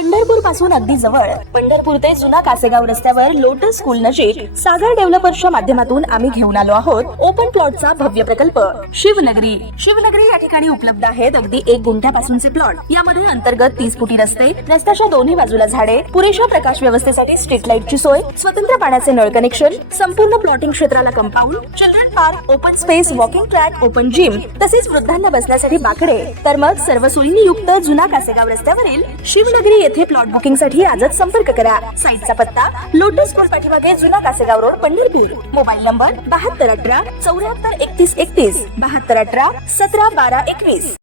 पंढरपूर पासून अगदी जवळ पंढरपूर ते जुना कासेगाव रस्त्यावर लोटस स्कूल नजीक सागर डेव्हलपर्सच्या माध्यमातून आम्ही घेऊन आलो आहोत ओपन प्लॉटचा भव्य प्रकल्प शिवनगरी। शिवनगरी या ठिकाणी उपलब्ध आहेत अगदी 1 गुंठ्यापासूनचे प्लॉट। यामध्ये अंतर्गत 30 फुटी रस्ते, रस्त्याच्या दोन्ही बाजूला झाडे, पुरेशा प्रकाश व्यवस्थेसाठी स्ट्रीट लाईटची सोय, स्वतंत्र पाण्याचे नळ कनेक्शन, संपूर्ण प्लॉटिंग क्षेत्राला compound, children park, open space, walking track, open gym, तसेच वृद्धांना बसण्यासाठी बाकडे। तर मग सर्व सोयींनी युक्त जुना कासेगाव रस्त्यावरील शिवनगरी येथे प्लॉट बुकिंग साठी आजच संपर्क करा। साईटचा पत्ता लोटस स्कूल पाठीमागे जुना Kasegaon road Pandharpur. Mobile number 7218 74 31 31 7218 17 12 21।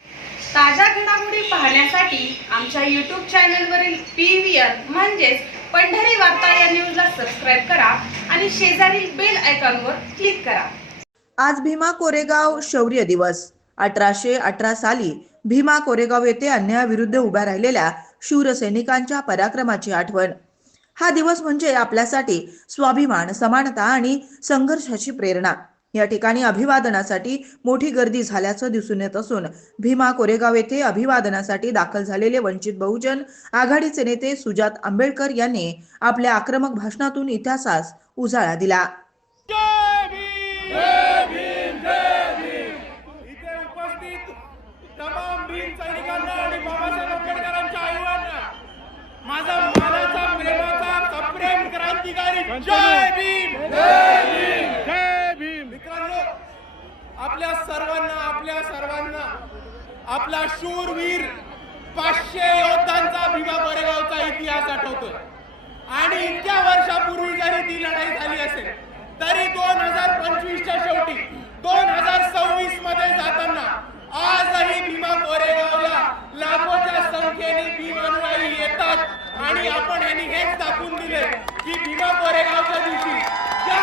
ताज्या घडामोडी पाहण्यासाठी आमच्या YouTube चॅनलवरील PVR म्हणजेच पंढरी वार्ता या न्यूजला सबस्क्राइब करा आणि शेजारील बेल आयकॉनवर क्लिक करा। आज भीमा कोरेगाव शौर्य दिवस। 1818 साली भीमा कोरेगाव येथे अन्यायाविरुद्ध उभ्या राहिलेल्या शूर सैनिकांच्या पराक्रमाची आठवण। हा दिवस म्हणजे आपल्यासाठी स्वाभिमान, समानता आणि संघर्षाची प्रेरणा। या ठिकाणी अभिवादनासाठी मोठी गर्दी झाल्याचं दिसून येत असून भीमा कोरेगाव येथे अभिवादनासाठी दाखल झालेले वंचित बहुजन आघाडीचे नेते सुजात आंबेडकर यांनी आपल्या आक्रमक भाषणातून इतिहासास उजाळा दिला। तमाम भीम सैनिकांना आणि बाबासाहेब आंबेडकरांच्या आईवडिलांना माझा मानाचा प्रेमाचा सप्रेम क्रांतिकारी जय भीम, जय भीम, जय भीम। मित्रांनो, आपल्या सर्वांना आपला शूरवीर 500 योद्धांचा भीमा कोरेगावचा इतिहास आठवतोय आणि इतक्या वर्षापूर्वी जरी ती लढाई झाली असेल तरी 2025च्या शेवटी 2026 मध्ये जाताना आजही भीमा कोरेगावला लाखोच्या संख्येने भीम अनुयायी येतात आणि आपण यांनी हेच दाखवून दिले की भीमा कोरेगावच्या दिवशी ज्या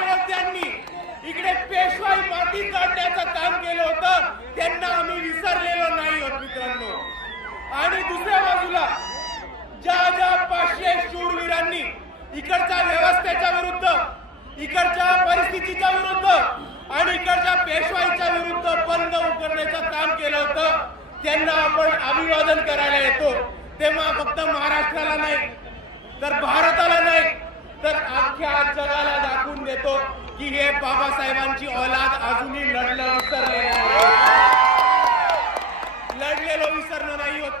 योद्ध्यांनी इकडे पेशवाई माती काढण्याचं काम केलं होतं त्यांना आम्ही विसरलेलो नाही आहोत मित्रांनो। आणि दुसऱ्या बाजूला ज्या 500 शूरवीरांनी इकडच्या व्यवस्थेच्या विरुद्ध, इकडच्या परिस्थितीच्या विरुद्ध आणि इकडच्या पेशवाईच्या विरुद्ध बंद उकरण्याचं काम केलं होतं त्यांना आपण अभिवादन करायला येतो तेव्हा फक्त महाराष्ट्राला नाही तर भारताला नाही तर अख्ख्या जगाला दाखवून देतो की हे बाबासाहेबांची औलाद अजूनही लढलेलो विसरलो नाही होत।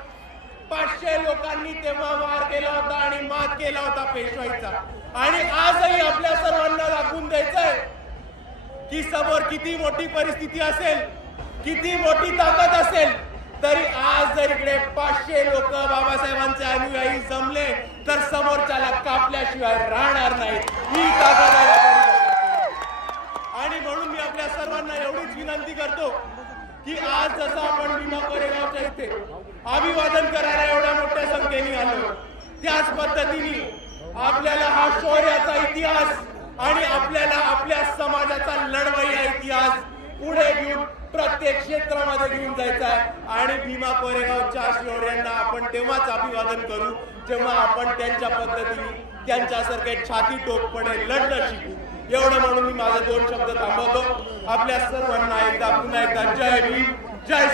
500 लोकांनी तेव्हा वार केला होता आणि मात केला होता पेशवाईचा आणि आजही आपल्या सर्वांना दाखवून द्यायचंय की समोर किती मोठी परिस्थिती असेल, किती मोठी ताकद असेल तरी आज जर इकडे 500 लोक बाबासाहेबांचे अनुयायी जमले तर समोरच्याला कापल्याशिवाय राहणार नाही। ही ताकद आहे आणि म्हणून मी आपल्या सर्वांना एवढीच विनंती करतो की आज जसं आपण भीमा कोरेगावच्या इथे अभिवादन करायला एवढ्या मोठ्या संख्येने आलो त्याच पद्धतीने आपल्याला हा शौर्याचा इतिहास आणि आपल्याला आपल्या समाजाचा लढवय्या इतिहास पुढे घेऊन प्रत्येक क्षेत्रामध्ये घेऊन जायचा आहे आणि भीमा कोरेगावच्या शौर्यांना आपण तेव्हाच अभिवादन करू जेव्हा आपण त्यांच्या पद्धतीने त्यांच्यासारखे छाती टोकपणे लढणं शिकू। एवढं म्हणून मी माझे 2 शब्द थांबवतो। आपल्या सर्वांना पुन्हा एकदा जय भीम, जय